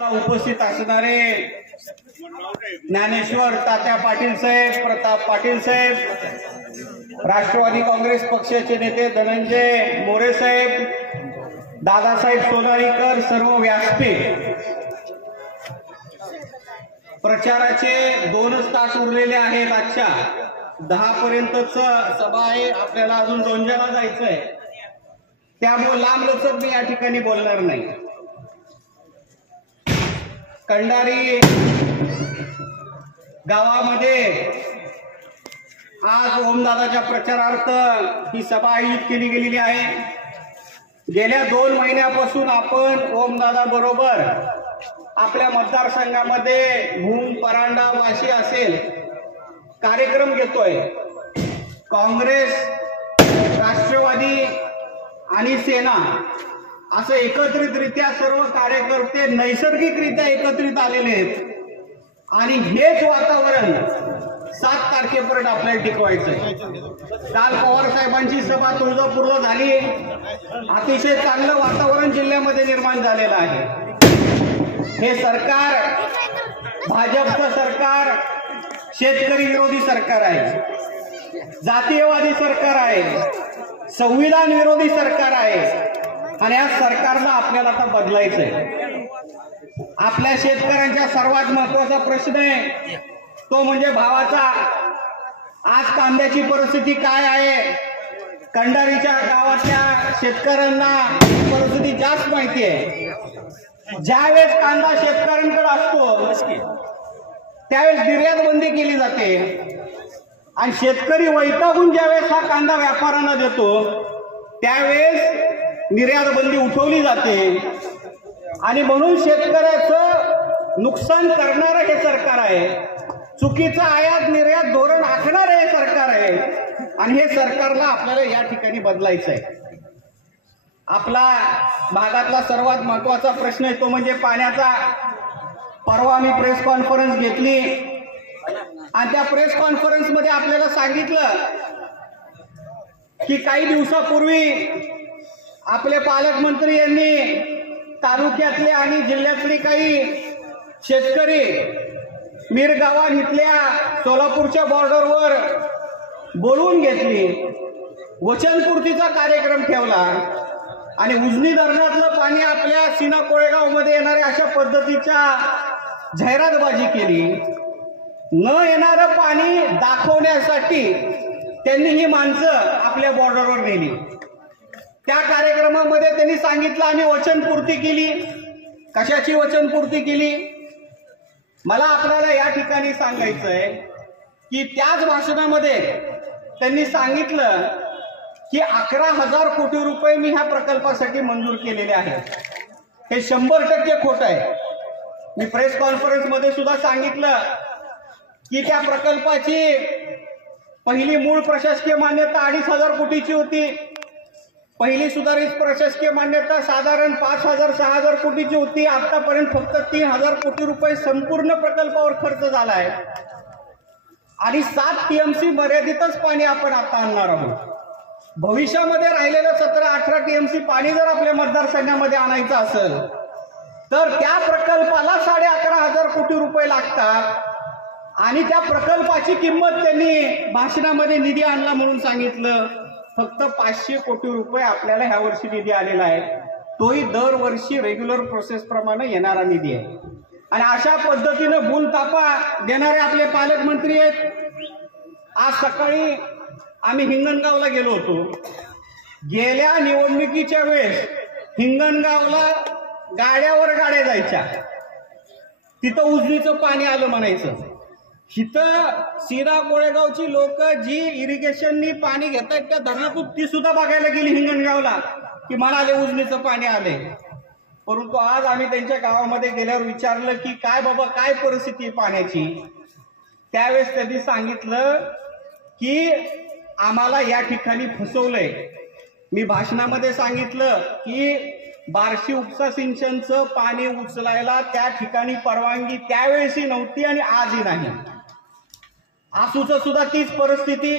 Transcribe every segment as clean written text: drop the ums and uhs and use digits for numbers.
उपस्थित असणारे ज्ञानेश्वर तात्या पाटील साहेब, प्रताप पाटील साहेब, राष्ट्रवादी काँग्रेस पक्षाचे नेते धनंजय मोरे साहेब, दादासाहेब सोनारीकर, सर्व व्यासपीठ. प्रचाराचे 2 तास उरलेले आहेत. आजच्या 10 पर्यंतच सभा आहे. आपल्याला अजून दोंजाला जायचंय, त्यामुळे लांबलचक मी या ठिकाणी बोलणार नाही. कंडारी गावामध्ये आज ओमदादाच्या प्रचारार्थ ही सभा आयोजित केली गेलेली आहे. गेल्या 2 महिन्यापासून आपण ओमदादा बरोबर आपल्या मतदारसंघामध्ये भूम, परांडा, वाशी असेल कार्यक्रम घेतोय. काँग्रेस, राष्ट्रवादी आणि सेना असं एकत्रितरित्या सर्व कार्यकर्ते नैसर्गिकरित्या एकत्रित आलेले आहेत आणि हेच वातावरण 7 तारखेपर्यंत आपल्याला टिकवायचंय. काल पवार साहेबांची सभा तुळजापूरला झाली. अतिशय चांगलं वातावरण जिल्ह्यामध्ये निर्माण झालेलं आहे. हे सरकार, भाजपचं सरकार, शेतकरी विरोधी सरकार आहे, जातीयवादी सरकार आहे, संविधान विरोधी सरकार आहे आणि या सरकारला आपल्याला आता बदलायचंय. आपल्या शेतकऱ्यांच्या सर्वात महत्वाचा प्रश्न आहे तो म्हणजे भावाचा. आज कांद्याची परिस्थिती काय आहे? कंडारीच्या गावातल्या शेतकऱ्यांना परिस्थिती जास्त माहिती आहे. ज्यावेळेस कांदा शेतकऱ्यांकडे असतो त्यावेळेस निर्यात बंदी केली जाते आणि शेतकरी वैतागून ज्यावेळेस हा कांदा व्यापाऱ्यांना देतो त्यावेळेस निर्यात बंदी उठवली जाते आणि म्हणून शेतकऱ्याचं नुकसान करणारं हे सरकार आहे. चुकीचं आयात निर्यात धोरण आखणारं हे सरकार आहे आणि हे सरकारला आपल्याला या ठिकाणी बदलायचं आहे. आपला भागातला सर्वात महत्वाचा प्रश्न आहे तो म्हणजे पाण्याचा. परवा मी प्रेस कॉन्फरन्स घेतली आणि त्या प्रेस कॉन्फरन्स मध्ये आपल्याला सांगितलं की काही दिवसापूर्वी आपले पालकमंत्री यांनी तालुक्यातले आणि जिल्ह्यातले काही शेतकरी मिरगावान इथल्या सोलापूरच्या बॉर्डरवर बोलवून घेतली, वचनपूर्तीचा कार्यक्रम ठेवला आणि उजनी धरणातलं पाणी आपल्या सीना कोळेगाव मध्ये येणाऱ्या अशा पद्धतीच्या जाहिरातबाजी केली. न येणारं पाणी दाखवण्यासाठी त्यांनी ही माणसं आपल्या बॉर्डरवर नेली. त्या कार्यक्रमामध्ये त्यांनी सांगितलं आम्ही वचनपूर्ती केली. कशाची वचनपूर्ती केली? मला आपल्याला या ठिकाणी सांगायचंय की त्याच भाषणामध्ये त्यांनी सांगितलं की 11,000 कोटी रुपये मी ह्या प्रकल्पासाठी मंजूर केलेले आहेत. हे 100% खोटं आहे. मी प्रेस कॉन्फरन्स मध्ये सुद्धा सांगितलं की त्या प्रकल्पाची पहिली मूळ प्रशासकीय मान्यता 2,500 कोटीची होती. पहिली सुधारित प्रशासकीय मान्यता साधारण 5,000-6,000 कोटीची होती. आतापर्यंत फक्त 3,000 कोटी रुपये संपूर्ण प्रकल्पावर खर्च झाला आहे आणि 7 TMC मर्यादितच पाणी आपण आता आणणार आहोत. भविष्यामध्ये राहिलेलं 17-18 TMC पाणी जर आपल्या मतदारसंघामध्ये आणायचं असेल तर त्या प्रकल्पाला 11,500 कोटी रुपये लागतात आणि त्या प्रकल्पाची किंमत त्यांनी भाषणामध्ये निधी आणला म्हणून सांगितलं. फक्त 500 कोटी रुपये आपल्याला ह्या वर्षी निधी आलेला आहे. तोही दरवर्षी रेग्युलर प्रोसेस प्रमाणे येणारा निधी आहे आणि अशा पद्धतीनं भूलथापा देणारे आपले पालकमंत्री आहेत. आज सकाळी आम्ही हिंगणगावला गेलो होतो. गेल्या निवडणुकीच्या वेळेस हिंगणगावला गाड्यावर गाड्या जायच्या, तिथं उजनीचं पाणी आलं म्हणायचं. इथं सीना कोळेगावची लोक जी इरिगेशननी पाणी घेत आहेत त्या धरणातून ती सुद्धा बघायला गेली हिंगणगावला की म्हणाले उजनीचं पाणी आले. परंतु आज आम्ही त्यांच्या गावामध्ये गेल्यावर विचारलं की काय बाबा काय परिस्थिती आहे पाण्याची. त्यावेळेस त्यांनी सांगितलं की आम्हाला या ठिकाणी फसवलंय. मी भाषणामध्ये सांगितलं की बार्शी उपसा सिंचनचं पाणी उचलायला त्या ठिकाणी परवानगी त्यावेळेसही नव्हती आणि आजही नाही. आसूचं सुद्धा तीच परिस्थिती.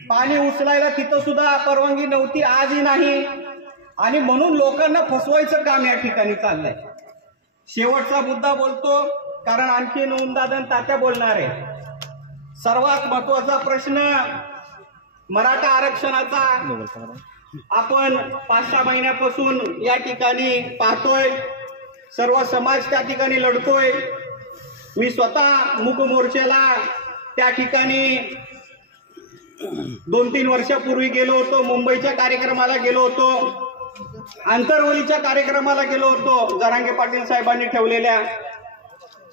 पाणी उचलायला तिथं सुद्धा परवानगी नव्हती, आजही नाही आणि म्हणून लोकांना फसवायचं काम या ठिकाणी चाललंय. शेवटचा मुद्दा बोलतो, कारण आणखी ओमदादा तात्या बोलणार आहे. सर्वात महत्वाचा प्रश्न मराठा आरक्षणाचा आपण 5-6 महिन्यापासून या ठिकाणी पाहतोय. सर्व समाज त्या ठिकाणी लढतोय. मी स्वतः मूक मोर्चाला त्या ठिकाणी 2-3 वर्षापूर्वी गेलो होतो. मुंबईच्या कार्यक्रमाला गेलो होतो, आंतरवलीच्या कार्यक्रमाला गेलो होतो. जरांगे पाटील साहेबांनी ठेवलेल्या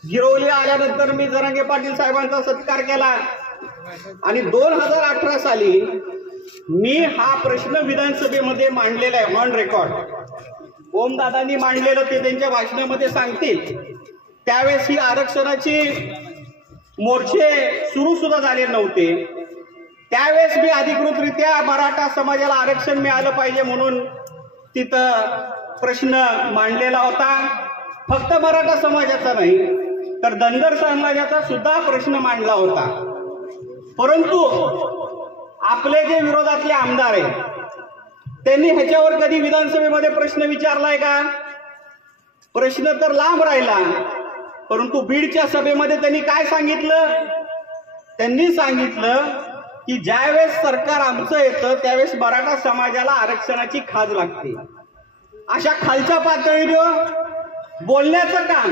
गिरवली आल्यानंतर मी जरांगे पाटील साहेबांचा सत्कार केला आणि 2018 साली मी हा प्रश्न विधानसभेमध्ये मांडलेला आहे, ऑन रेकॉर्ड. ओमदादांनी मांडलेलं ते त्यांच्या भाषणामध्ये सांगतील. त्यावेळेस ही आरक्षणाची मोर्चे सुरू सुद्धा झाले नव्हते. त्यावेळेस मी अधिकृतरित्या मराठा समाजाला आरक्षण मिळालं पाहिजे म्हणून तिथं प्रश्न मांडलेला होता. फक्त मराठा समाजाचा नाही तर धनगर समाजाचा सुद्धा प्रश्न मांडला होता. परंतु आपले जे विरोधातले आमदार आहेत त्यांनी ह्याच्यावर कधी विधानसभेमध्ये प्रश्न विचारलाय का? प्रश्न तर लांब राहिला. परंतु बीडच्या सभेमध्ये त्यांनी काय सांगितलं? त्यांनी सांगितलं की ज्यावेळेस सरकार आमचं येतं त्यावेळेस मराठा समाजाला आरक्षणाची खाज लागते. अशा खालच्या पातळीवर बोलण्याचं काम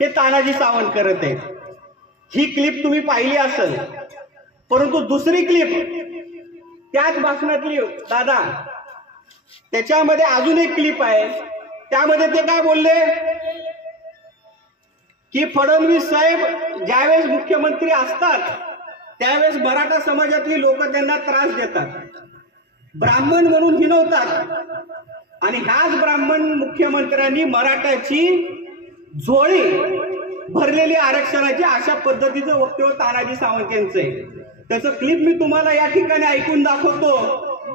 हे तानाजी सावंत करत आहेत. ही क्लिप तुम्ही पाहिली असेल. परंतु दुसरी क्लिप त्याच भाषणातली दादा, त्याच्यामध्ये अजून एक क्लिप आहे. त्यामध्ये ते काय बोलले की फडणवीस साहेब ज्यावेळेस मुख्यमंत्री असतात त्यावेळेस मराठा समाजातली लोक त्यांना त्रास देतात, ब्राह्मण म्हणून हिणवतात आणि ह्याच ब्राह्मण मुख्यमंत्र्यांनी मराठ्याची झोळी भरलेली आरक्षणाची अशा पद्धतीचं वक्तव्य तानाजी सावंत यांचं आहे. त्याचं क्लिप मी तुम्हाला या ठिकाणी ऐकून दाखवतो,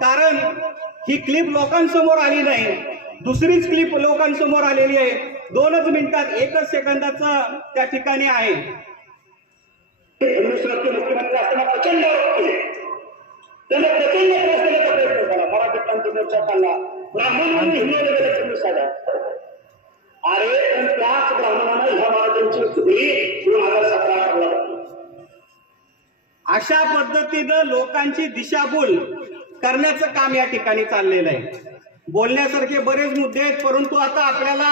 कारण ही क्लिप लोकांसमोर आली नाही. दुसरीच क्लिप लोकांसमोर आलेली आहे. 2च मिनिटात 1च सेकंदाचं त्या ठिकाणी आहे. मुख्यमंत्री असताना प्रचंड आरोप केले, त्यांना प्रचंड त्रास देण्याचा प्रयत्न केला. मराठी क्रांती मोर्चा काढला, ब्राह्मण म्हणून हिंदू गेले फडणवीस साहेब. अरे पण त्याच ब्राह्मणांना ह्या महाराजांची चुकली 2017 अशा पद्धतीनं लोकांची दिशाभूल करण्याचं काम या ठिकाणी चाललेलं आहे. बोलण्यासारखे बरेच मुद्दे आहेत, परंतु आता आपल्याला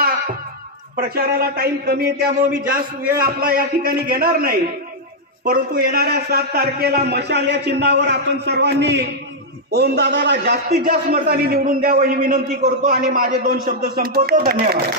प्रचाराला टाइम कमी आहे, त्यामुळे मी जास्त वेळ आपला या ठिकाणी घेणार नाही. परंतु येणाऱ्या 7 तारखेला मशाल या चिन्हावर आपण सर्वांनी ओमदादाला जास्तीत जास्त मतांनी निवडून द्यावं ही विनंती करतो आणि माझे 2 शब्द संपवतो. धन्यवाद.